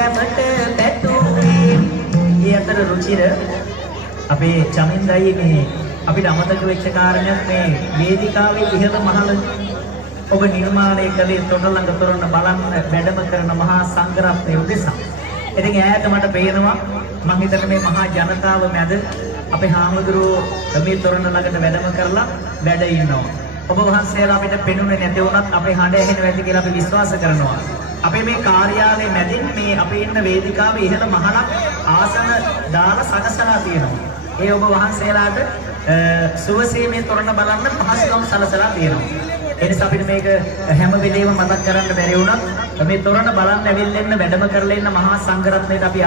කැමට පැතුවේ. ඒ අතර රුචිර අපේ චමින්දයි මේ අපිට අමතක වෙච්ච කාරණයක් මේ වේදිකාවේ ඉහළ මහල ඔබ නිර්මාණය කළේ තොටලඟ තොරණ බලන්න වැඩම කරන මහා සංඝරත්නය උදෙසා. ඉතින් ඈත මට පේනවා මම හිතන්නේ මේ මහා ජනතාව මැද අපේ හාමුදුරුවෝ මේ තොරණ ළඟට වැඩම කරලා වැඩ ඉන්නවා. ඔබ වහන්සේලා අපිට පෙනුනේ නැති වුණත් අපේ හඬ ඇහෙනවා ඇති කියලා අපි විශ්වාස කරනවා. අපේ මේ කාර්යාලයේ මැදින් මේ අපේ ඉන්න වේදිකාවේ ඉහළ මහලක් ආසන දාලා සකසලා තියෙනවා. ඒ ඔබ වහන්සේලාට සුවසේ මේ තොරණ බලන්න පහසුකම් සලසලා තියෙනවා. ඒ නිසා අපිට මේක හැම වෙලේම මතක් කරන්න බැරි වුණත් මේ තොරණ බලන්න ඇවිල්ලා ඉන්න වැඩම කරලා ඉන්න මහා සංඝරත්නයට අපි